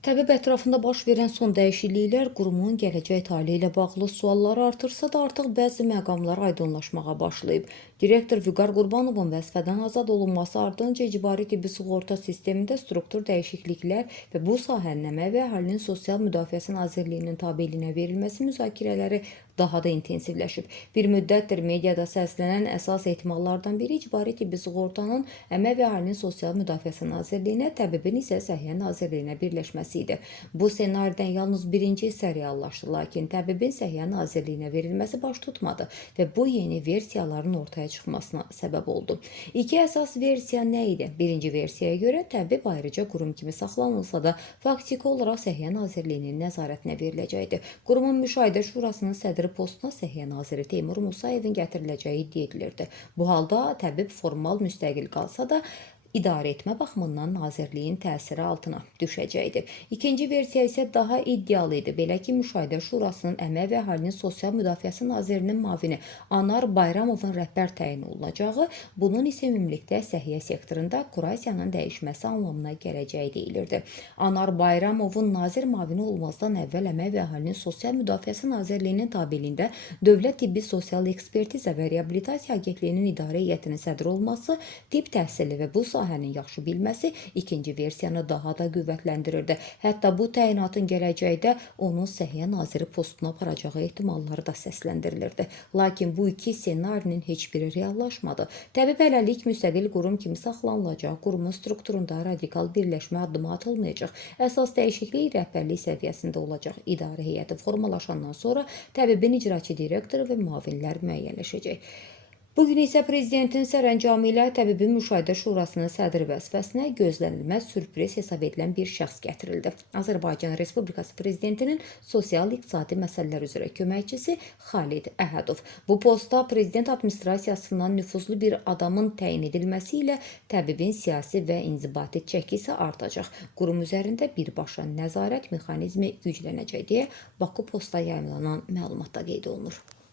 Təbib ətrafında baş verən son dəyişikliklər qurumun gələcək taleyi ilə bağlı sualları artırsa da artıq bəzi məqamlar aydınlaşmağa başlayıb. Direktor Vüqar Qurbanovun vəzifədən azad olunması ardınca icbari tibbi sığorta sistemində struktur dəyişikliklər və bu sahənin Əmək və Əhalinin Sosial Müdafiəsi Nazirliyinin tabeliyinə verilməsi müzakirələri daha da intensivləşib. Bir müddətdir mediada səslənən əsas ehtimallardan biri icbari tibbi sığortanın Əmək və Əhalinin Sosial Müdafiəsi Nazirliyinə, təbibin isə Səhiyyə Nazirliyinə birləşməsi idi. Bu ssenaridən yalnız birinci hissə reallaşdı, lakin təbibin Səhiyyə Nazirliyinə verilməsi baş tutmadı və bu yeni versiyaların ortaya çıxmasına səbəb oldu. İki əsas versiya nə idi? Birinci versiyaya görə təbib ayrıca qurum kimi saxlanılsa da faktiki olaraq Səhiyyə Nazirliyinin nəzarətinə veriləcəkdi. Qurumun müşahidə şurasının sədri postuna Səhiyyə Naziri Teymur Musayevin gətiriləcəyi iddia edilirdi. Bu halda təbib formal müstəqil qalsa da idarə etmə baxımından nazirliyin təsiri altına düşəcəkdi. İkinci versiya isə daha iddialı idi. Belə ki, Müşahidə Şurasının Əmək və Əhalinin Sosial Müdafiəsi Nazirinin müavini Anar Bayramovun rəhbər təyin olunacağı, bunun isə ümumilikdə səhiyyə sektorunda kurasiyanın dəyişməsi anlamına gələcəyi deyilirdi. Anar Bayramovun nazir müavini olmazdan əvvəl Əmək və Əhalinin Sosial Müdafiəsi Nazirliyinin tabeliyində Dövlət Tibbi Sosial Ekspertiza və Reabilitasiya Agentliyinin idarə heyətinin sədri olması, tibb təhsili və bu sahənin yaxşı bilməsi ikinci versiyanı daha da qüvvətləndirirdi. Hətta bu təyinatın gələcəkdə onun Səhiyyə Naziri postuna aparacağı ehtimalları da səsləndirilirdi. Lakin bu iki ssenarinin heç biri reallaşmadı. Təbib hələlik müstəqil qurum kimi saxlanılacaq, qurumun strukturunda radikal birləşmə addımı atılmayacaq. Əsas dəyişiklik rəhbərlik səviyyəsində olacaq. İdarə heyəti formalaşandan sonra təbibin icraçı direktoru və müavinlər müəyyənləşəcək. Bugün isə prezidentin sərəncamı ilə təbibin müşahidə şurasının sədri vəzifəsinə gözlənilməz sürpriz hesab edilən bir şəxs gətirildi. Azərbaycan Respublikası prezidentinin sosial-iqtisadi məsələlər üzrə köməkçisi Xalid Əhədov. Bu postda prezident administrasiyasından nüfuzlu bir adamın təyin edilməsi ilə təbibin siyasi və inzibati çəkisi artacaq. Qurum üzərində birbaşa nəzarət mexanizmi güclənəcək deyə Baku Postda yayımlanan məlumatda qeyd olunur.